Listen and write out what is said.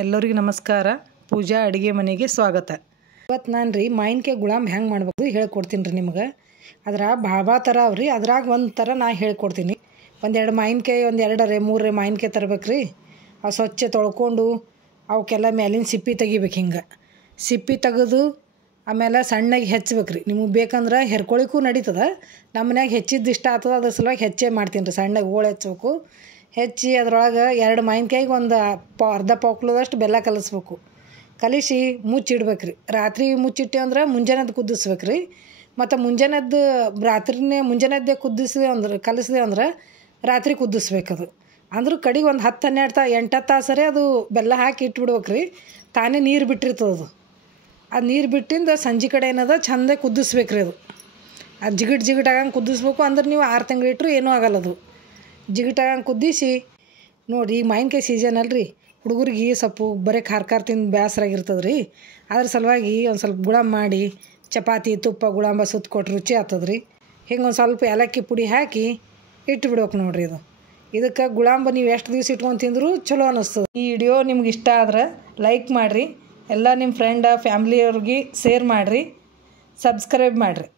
ಎಲ್ಲರಿಗೂ ನಮಸ್ಕಾರ. ಪೂಜಾ ಅಡುಗೆ ಮನೆಗೆ ಸ್ವಾಗತ. ಇವತ್ತು ನಾನು ರೀ ಮಾವಿನಕಾಯಿ ಗುಳಂಬ ಹೆಂಗೆ ಮಾಡ್ಬೇಕು ಹೇಳ್ಕೊಡ್ತೀನಿ ರೀ ನಿಮ್ಗೆ. ಭಾಳ ಥರ ಅವ್ರಿ, ಅದ್ರಾಗ ಒಂದು ಥರ ನಾ ಹೇಳ್ಕೊಡ್ತೀನಿ. ಒಂದೆರಡು ಮಾವಿನಕಾಯಿ, ಒಂದೆರಡರೆ ಮೂರರೆ ಮಾವಿನಕಾಯಿ ತರ್ಬೇಕು ರೀ. ಅವು ಸ್ವಚ್ಛ ತೊಳ್ಕೊಂಡು ಅವಕ್ಕೆಲ್ಲ ಮೇಲಿನ ಸಿಪ್ಪಿ ತೆಗಿಬೇಕು. ಹಿಂಗೆ ಸಿಪ್ಪಿ ತೆಗೆದು ಆಮೇಲೆ ಸಣ್ಣಗೆ ಹೆಚ್ಚಬೇಕು ರೀ. ನಿಮಗೆ ಬೇಕಂದ್ರೆ ಹೆರ್ಕೊಳಿಕ್ಕೂ ನಡೀತದೆ. ನಮ್ಮ ಮನ್ಯಾಗ ಹೆಚ್ಚಿದ್ದು ಇಷ್ಟ ಆಗ್ತದೆ, ಅದ್ರ ಸಲುವಾಗಿ ಹೆಚ್ಚೇ ಮಾಡ್ತೀನಿ ರೀ. ಸಣ್ಣಗೆ ಹೋಳು ಹೆಚ್ಚಬೇಕು. ಹೆಚ್ಚಿ ಅದ್ರೊಳಗೆ 2 ಮಾವಿನಕಾಯಿಗೆ ಒಂದು ಅರ್ಧ ಪಾವ್ಕಿಲೋದಷ್ಟು ಬೆಲ್ಲ ಕಲಿಸ್ಬೇಕು. ಕಲಿಸಿ ಮುಚ್ಚಿಡ್ಬೇಕು ರೀ. ರಾತ್ರಿ ಮುಚ್ಚಿಟ್ಟೆ ಅಂದ್ರೆ ಮುಂಜಾನೆದ್ದು ಕುದಿಸ್ಬೇಕು ರೀ. ಮತ್ತು ಮುಂಜಾನೆದ್ದೇ ಕುದಿಸಿದೆ ಅಂದ್ರೆ ಕಲಿಸಿದೆ ಅಂದ್ರೆ ರಾತ್ರಿ ಕುದಿಸ್ಬೇಕದು. ಅಂದ್ರೂ ಕಡೆಗೆ ಒಂದು 10-12 ತಾಸರೇ ಅದು ಬೆಲ್ಲ ಹಾಕಿ ಇಟ್ಬಿಡ್ಬೇಕು ರೀ. ತಾನೇ ನೀರು ಬಿಟ್ಟಿರ್ತದೆ ಅದು ನೀರು ಬಿಟ್ಟಿಂದ ಸಂಜೆ ಕಡೆ ಏನದ ಚಂದ ಕುದಿಸ್ಬೇಕು ರೀ. ಅದು ಜಿಗಿಟ್ ಕುದಿಸ್ಬೇಕು. ಅಂದ್ರೆ ನೀವು 6 ತಿಂಗಳು ಇಟ್ಟರು ಏನೂ ಆಗಲ್ಲದು. ಜಿಗಿಟಾಗಂಗೆ ಕುದಿಸಿ ನೋಡಿ. ಈಗ ಮಾವಿನಕಾಯಿ ಸೀಸನ್ ಅಲ್ರಿ, ಹುಡುಗರಿಗೆ ಸ್ವಲ್ಪ ಬರೀ ಖಾರ ತಿಂದು ಬೇಸರಾಗಿರ್ತದೆ ರೀ. ಅದ್ರ ಸಲುವಾಗಿ ಒಂದು ಸ್ವಲ್ಪ ಗುಳಂಬ ಮಾಡಿ ಚಪಾತಿ ತುಪ್ಪ ಗುಳಂಬ ಸುತ್ತ ಕೊಟ್ಟು ರುಚಿ ಆಗ್ತದೆ ರೀ. ಹಿಂಗೆ ಒಂದು ಸ್ವಲ್ಪ ಏಲಕ್ಕಿ ಪುಡಿ ಹಾಕಿ ಇಟ್ಬಿಡ್ಬೇಕು ನೋಡಿರಿ. ಇದಕ್ಕೆ ಗುಳಂಬ ನೀವು ಎಷ್ಟು ದಿವಸ ಇಟ್ಕೊಂಡು ತಿಂದರೂ ಚಲೋ ಅನ್ನಿಸ್ತದೆ. ಈ ವಿಡಿಯೋ ನಿಮ್ಗೆ ಇಷ್ಟ ಆದ್ರೆ ಲೈಕ್ ಮಾಡಿರಿ, ಎಲ್ಲ ನಿಮ್ಮ ಫ್ರೆಂಡ್ ಫ್ಯಾಮ್ಲಿಯವ್ರಿಗೆ ಶೇರ್ ಮಾಡಿರಿ, ಸಬ್ಸ್ಕ್ರೈಬ್ ಮಾಡಿರಿ.